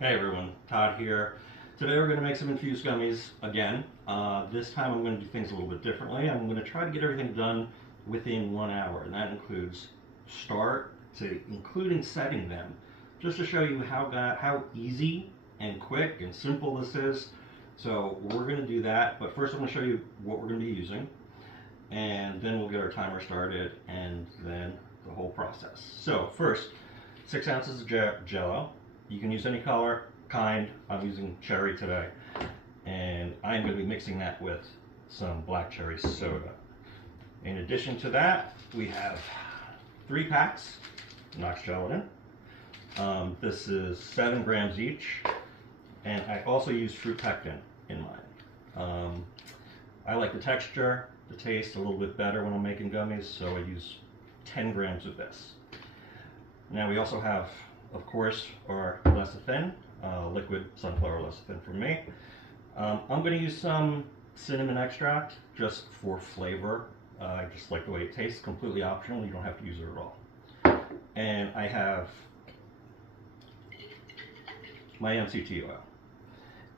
Hey everyone, Todd here. Today we're going to make some infused gummies again. This time I'm going to do things a little bit differently. I'm going to try to get everything done within 1 hour, and that includes start to including setting them, just to show you how easy and quick and simple this is. So we're going to do that, but first I'm going to show you what we're going to be using, and then we'll get our timer started, and then the whole process. So first, 6 ounces of Jello. You can use any color, kind. I'm using cherry today. And I'm going to be mixing that with some black cherry soda. In addition to that, we have 3 packs of Knox gelatin. This is 7 grams each. And I also use fruit pectin in mine. I like the texture, the taste a little bit better when I'm making gummies, so I use 10 grams of this. Now we also have, of course, our lecithin, liquid sunflower lecithin for me. I'm going to use some cinnamon extract just for flavor. I just like the way it tastes, completely optional. You don't have to use it at all. And I have my MCT oil.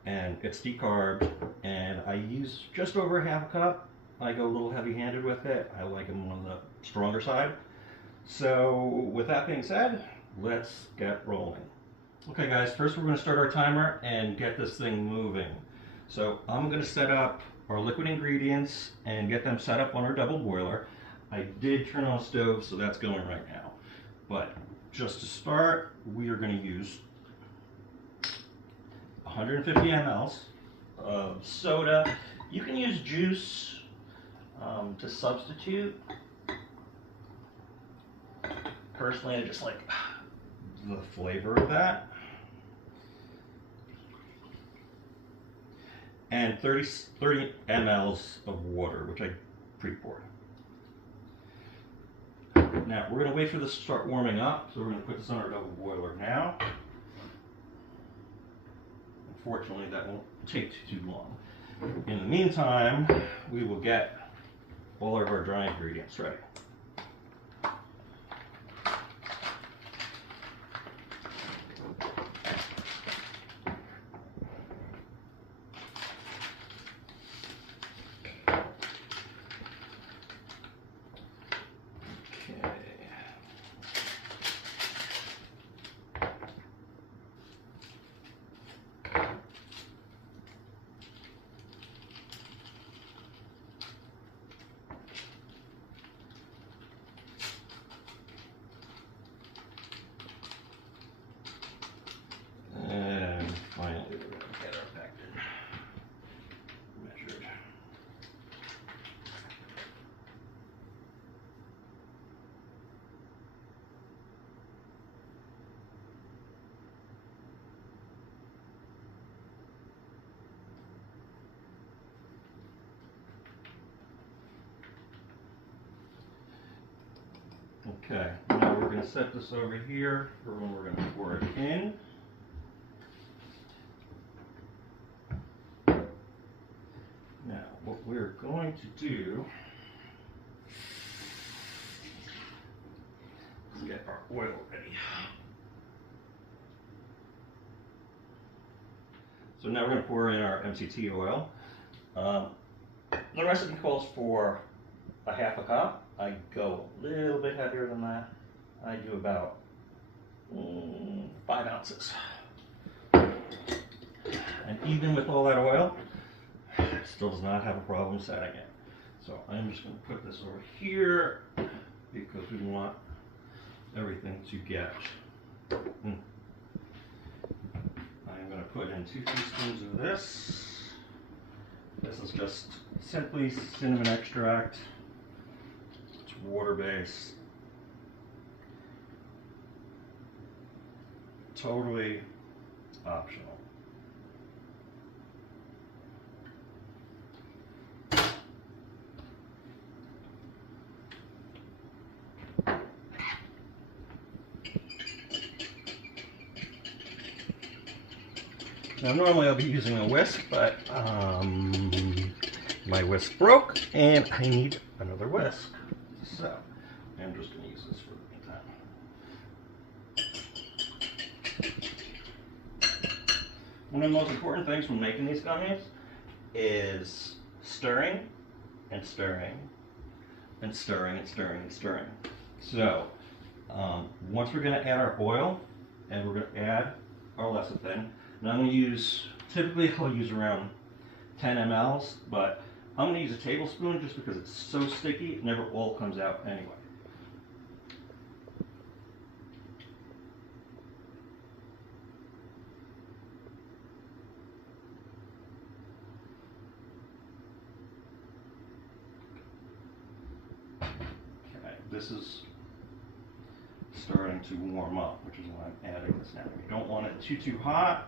And it's decarbed, and I use just over ½ a cup. I go a little heavy-handed with it. I like them on the stronger side. So with that being said, let's get rolling. Okay guys, first we're going to start our timer and get this thing moving. So I'm going to set up our liquid ingredients and get them set up on our double boiler. I did turn on the stove, so that's going right now. But just to start, we are going to use 150 mLs of soda. You can use juice to substitute. Personally, I just like the flavor of that. And 30 mLs of water, which I pre-poured. Now, we're going to wait for this to start warming up, so we're going to put this on our double boiler now. Unfortunately, that won't take too long. In the meantime, we will get all of our dry ingredients ready. Okay, now we're going to set this over here for when we're going to pour it in. Now, what we're going to do is get our oil ready. So now we're going to pour in our MCT oil. The recipe calls for ½ a cup. I go a little bit heavier than that. I do about 5 ounces. And even with all that oil, it still does not have a problem setting it. So I'm just going to put this over here because we want everything to get. I'm going to put in 2 teaspoons of this. This is just simply cinnamon extract. It's water-based. Totally optional. Now normally I'll be using a whisk, but my whisk broke and I need another whisk. So I'm just going to use this for the meantime. One of the most important things when making these gummies is stirring and stirring and stirring and stirring and stirring. So once we're going to add our oil and we're going to add our lecithin, and I'm going to use, typically I'll use around 10 mLs, but I'm going to use a tablespoon just because it's so sticky, it never all comes out anyway. Okay, this is starting to warm up, which is why I'm adding this now. You don't want it too hot.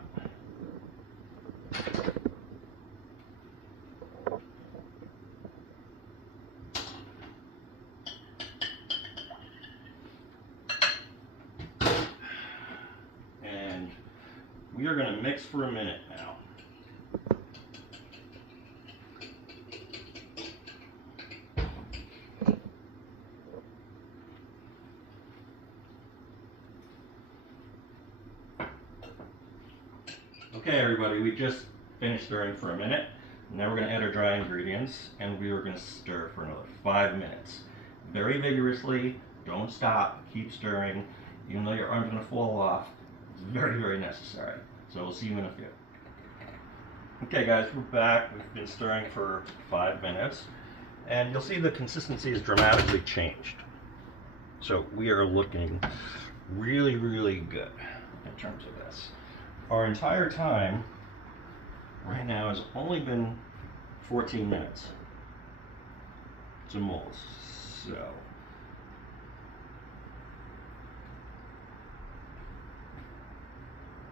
And we are going to mix for a minute now. Okay, everybody, we just finished stirring for a minute. Now we're going to add our dry ingredients, and we are going to stir for another 5 minutes. Very vigorously, don't stop, keep stirring. Even though your arm's going to fall off, it's very, very necessary. So we'll see you in a few. Okay guys, we're back. We've been stirring for 5 minutes, and you'll see the consistency has dramatically changed. So we are looking really, really good in terms of this. Our entire time right now has only been 14 minutes to mold. So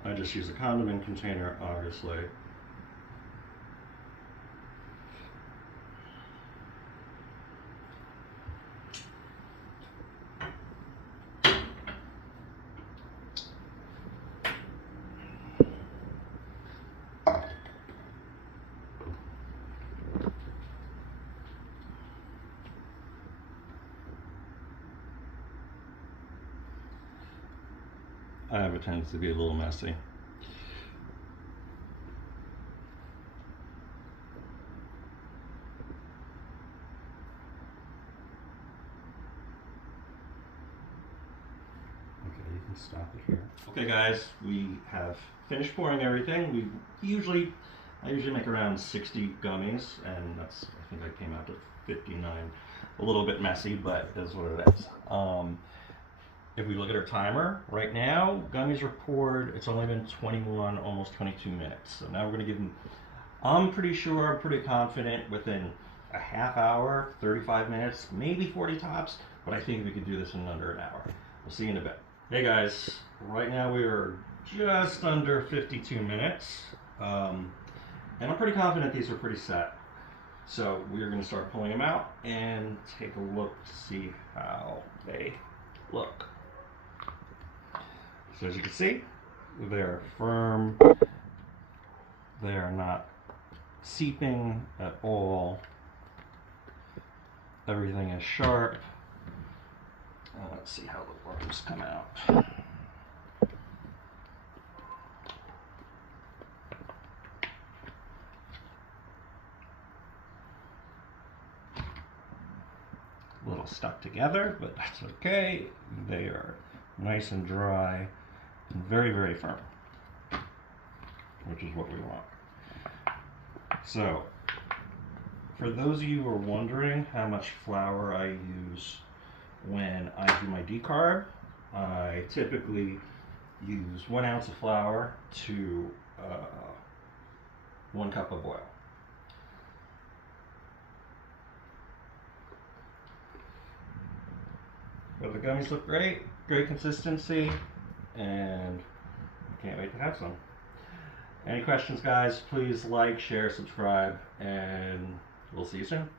I just use a condiment container, obviously. I have a tendency to be a little messy. Okay, you can stop it here. Okay guys, we have finished pouring everything. I usually make around 60 gummies, and that's, I think I came out to 59. A little bit messy, but that's what it is. If we look at our timer, right now, gummies are poured, it's only been 21, almost 22 minutes. So now we're gonna give them, I'm pretty confident within a half hour, 35 minutes, maybe 40 tops, but I think we could do this in under an hour. We'll see you in a bit. Hey guys, right now we are just under 52 minutes, and I'm pretty confident these are pretty set. So we are gonna start pulling them out and take a look to see how they look. So as you can see, they're firm, they are not seeping at all, everything is sharp. Let's see how the worms come out. A little stuck together, but that's okay. They are nice and dry and very, very firm, which is what we want. So, for those of you who are wondering how much flour I use when I do my decarb, I typically use 1 ounce of flour to 1 cup of oil. But the gummies look great, great consistency, and I can't wait to have some. Any questions, guys, please like, share, subscribe, and we'll see you soon.